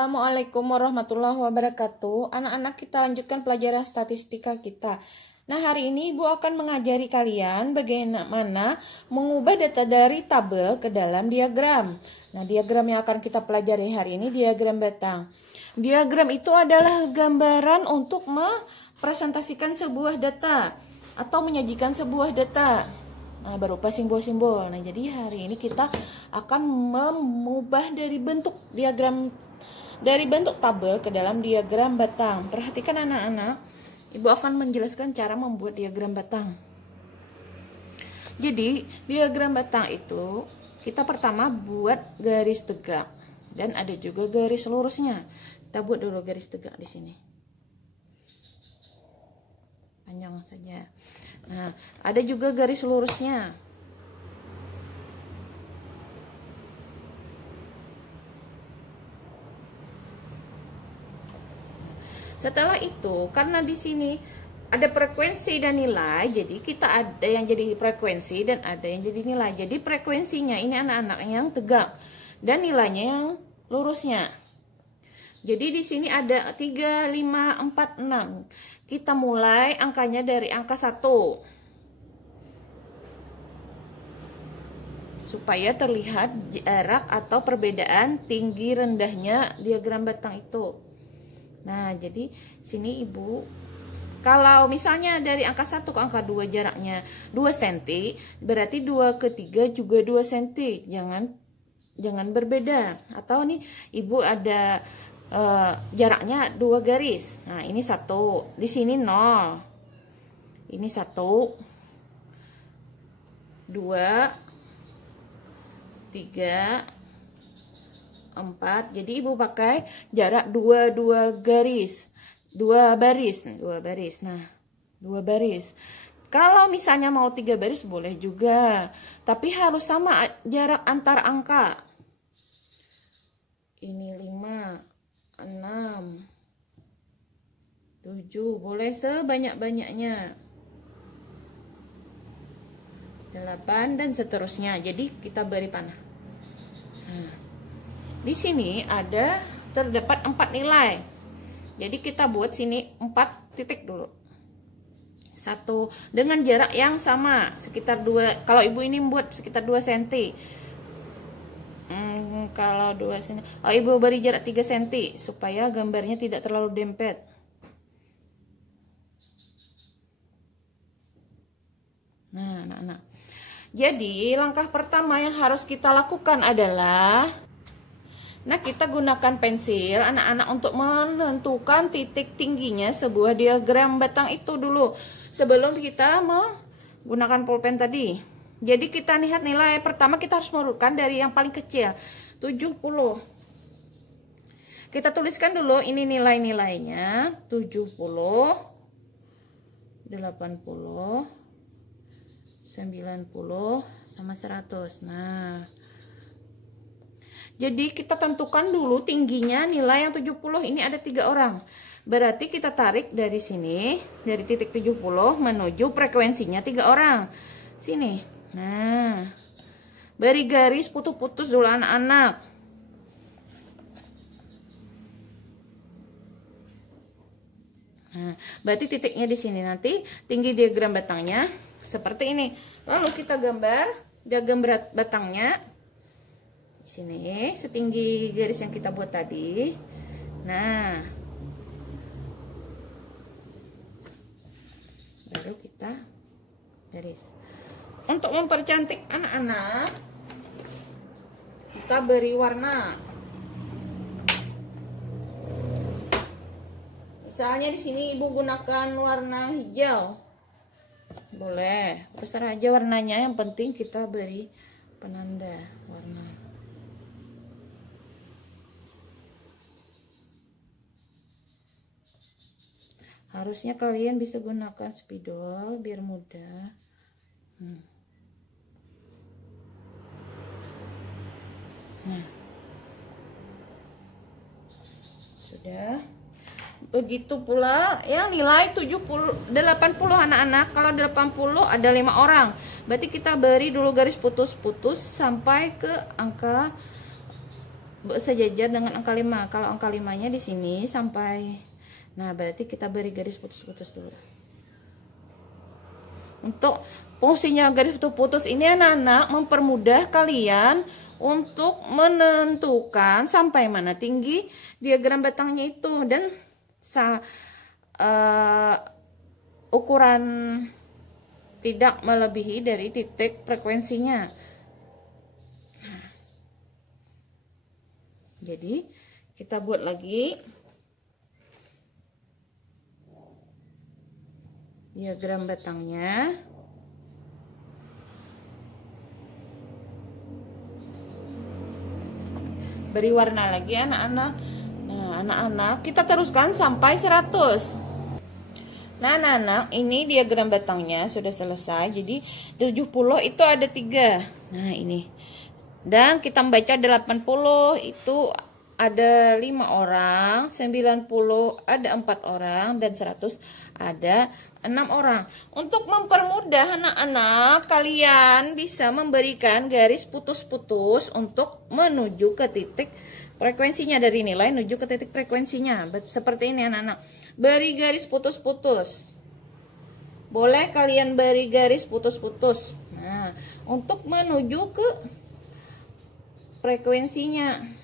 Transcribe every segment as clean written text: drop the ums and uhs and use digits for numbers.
Assalamualaikum warahmatullahi wabarakatuh. Anak-anak, kita lanjutkan pelajaran statistika kita. Nah, hari ini Ibu akan mengajari kalian bagaimana mengubah data dari tabel ke dalam diagram. Nah, diagram yang akan kita pelajari hari ini diagram batang. Diagram itu adalah gambaran untuk mempresentasikan sebuah data atau menyajikan sebuah data. Nah, berupa simbol-simbol. Nah, jadi hari ini kita akan mengubah dari bentuk tabel ke dalam diagram batang. Perhatikan anak-anak, Ibu akan menjelaskan cara membuat diagram batang. Jadi, diagram batang itu kita pertama buat garis tegak dan ada juga garis lurusnya. Kita buat dulu garis tegak di sini. Panjang saja. Nah, ada juga garis lurusnya. Setelah itu, karena di sini ada frekuensi dan nilai, jadi kita ada yang jadi frekuensi dan ada yang jadi nilai. Jadi frekuensinya ini anak-anak yang tegak dan nilainya yang lurusnya. Jadi di sini ada 3, 5, 4, 6. Kita mulai angkanya dari angka 1. Supaya terlihat jarak atau perbedaan tinggi rendahnya diagram batang itu. Nah, jadi sini Ibu, kalau misalnya dari angka 1 ke angka 2 jaraknya 2 cm, berarti 2 ke 3 juga 2 cm. Jangan berbeda. Atau nih Ibu ada jaraknya 2 garis. Nah, ini 1, di sini 0. Ini 1, 2, 3, 4. Jadi Ibu pakai jarak 2 garis. 2 baris. Nah, 2 baris. Kalau misalnya mau 3 baris boleh juga. Tapi harus sama jarak antar angka. Ini 5, 6, 7. Boleh sebanyak-banyaknya. 8 dan seterusnya. Jadi kita beri panah. Nah, di sini terdapat 4 nilai. Jadi kita buat sini 4 titik dulu. 1 dengan jarak yang sama, sekitar 2. Kalau Ibu ini membuat sekitar 2 cm. Kalau 2 cm, Ibu beri jarak 3 cm supaya gambarnya tidak terlalu dempet. Nah, anak-anak. Jadi, langkah pertama yang harus kita lakukan adalah kita gunakan pensil anak-anak untuk menentukan titik tingginya sebuah diagram batang itu dulu sebelum kita menggunakan pulpen tadi. Jadi kita lihat nilai pertama, kita harus mengurutkan dari yang paling kecil 70. Kita tuliskan dulu ini nilai-nilainya 70, 80, 90 sama 100. Nah, jadi kita tentukan dulu tingginya nilai yang 70. Ini ada 3 orang. Berarti kita tarik dari sini, dari titik 70 menuju frekuensinya 3 orang. Sini. Nah, beri garis putus-putus dulu anak-anak. Nah, berarti titiknya di sini. Nanti tinggi diagram batangnya seperti ini. Lalu kita gambar diagram batangnya. Sini setinggi garis yang kita buat tadi. Nah, baru kita garis. Untuk mempercantik anak-anak, kita beri warna. Misalnya di sini Ibu gunakan warna hijau, boleh terserah aja warnanya, yang penting kita beri penanda warna. Harusnya kalian bisa gunakan spidol biar mudah. Nah, sudah. Begitu pula yang nilai 80 anak-anak. Kalau 80 ada 5 orang. Berarti kita beri dulu garis putus-putus sampai ke angka sejajar dengan angka 5. Kalau angka 5-nya di sini sampai, nah berarti kita beri garis putus-putus dulu. Untuk fungsinya garis putus-putus ini anak-anak mempermudah kalian untuk menentukan sampai mana tinggi diagram batangnya itu, dan ukuran tidak melebihi dari titik frekuensinya. Nah, jadi kita buat lagi diagram batangnya. Beri warna lagi anak-anak. Nah, anak-anak kita teruskan sampai 100. Nah, anak-anak, ini diagram batangnya sudah selesai. Jadi 70 itu ada 3. Nah, ini. Dan kita membaca 80 itu ada 5 orang, 90 ada 4 orang, dan 100 ada 6 orang. Untuk mempermudah anak-anak, kalian bisa memberikan garis putus-putus untuk menuju ke titik frekuensinya, dari nilai menuju ke titik frekuensinya. Seperti ini anak-anak. Beri garis putus-putus. Boleh kalian beri garis putus-putus. Nah, untuk menuju ke frekuensinya.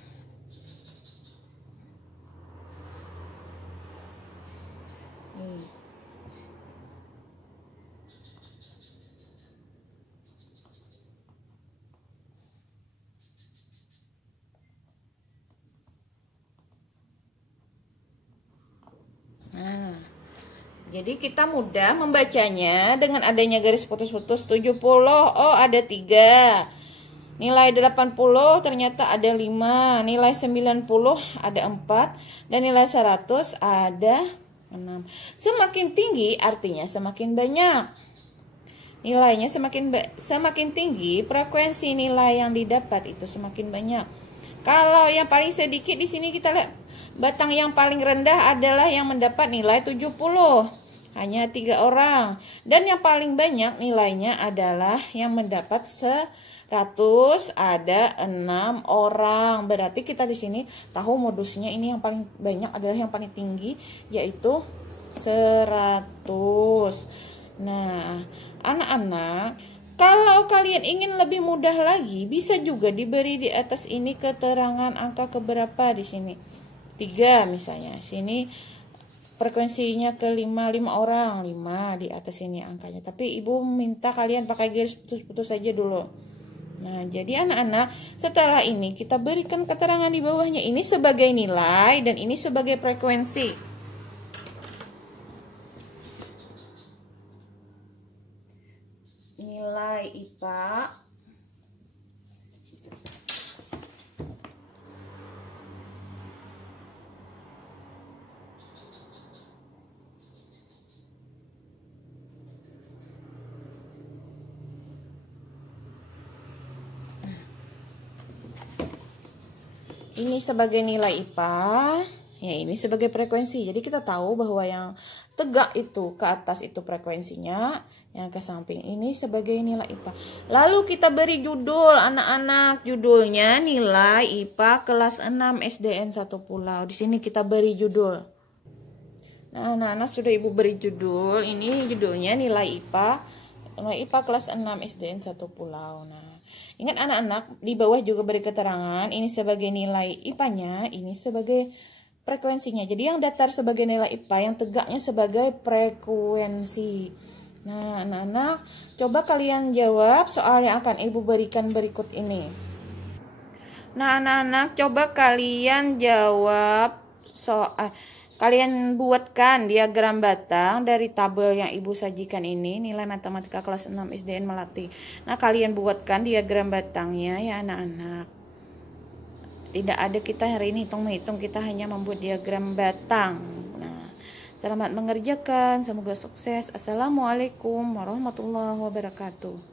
Nah, jadi kita mudah membacanya dengan adanya garis putus-putus. 70, oh ada 3. Nilai 80 ternyata ada 5. Nilai 90 ada 4. Dan nilai 100 ada 6. Semakin tinggi artinya semakin banyak. Nilainya semakin tinggi, frekuensi nilai yang didapat itu semakin banyak. Kalau yang paling sedikit di sini kita lihat, batang yang paling rendah adalah yang mendapat nilai 70. Hanya 3 orang. Dan yang paling banyak nilainya adalah yang mendapat 100, ada 6 orang. Berarti kita di sini tahu modusnya, ini yang paling banyak adalah yang paling tinggi, yaitu 100. Nah, anak-anak, kalau kalian ingin lebih mudah lagi, bisa juga diberi di atas ini keterangan angka keberapa di sini. 3 misalnya. Sini frekuensinya ke 5 orang, 5 di atas ini angkanya. Tapi ibu minta kalian pakai garis putus-putus saja dulu. Nah, jadi anak-anak, setelah ini kita berikan keterangan di bawahnya. Ini sebagai nilai dan ini sebagai frekuensi. Nilai IPA ini sebagai nilai IPA, ya ini sebagai frekuensi. Jadi kita tahu bahwa yang tegak itu ke atas itu frekuensinya, yang ke samping ini sebagai nilai IPA. Lalu kita beri judul anak-anak, judulnya nilai IPA kelas 6 SDN 1 Pulau. Di sini kita beri judul. Nah, anak-anak sudah ibu beri judul. Ini judulnya nilai IPA kelas 6 SDN 1 Pulau. Nah, ingat anak-anak, di bawah juga beri keterangan, ini sebagai nilai IPA-nya, ini sebagai frekuensinya. Jadi yang datar sebagai nilai IPA, yang tegaknya sebagai frekuensi. Nah, anak-anak, coba kalian jawab soal yang akan ibu berikan berikut ini. Nah, anak-anak, coba kalian jawab soal. Kalian buatkan diagram batang dari tabel yang ibu sajikan ini, nilai matematika kelas 6 SDN Melati. Nah, kalian buatkan diagram batangnya ya anak-anak. Tidak ada kita hari ini hitung-hitung, kita hanya membuat diagram batang. Nah, selamat mengerjakan, semoga sukses. Assalamualaikum warahmatullahi wabarakatuh.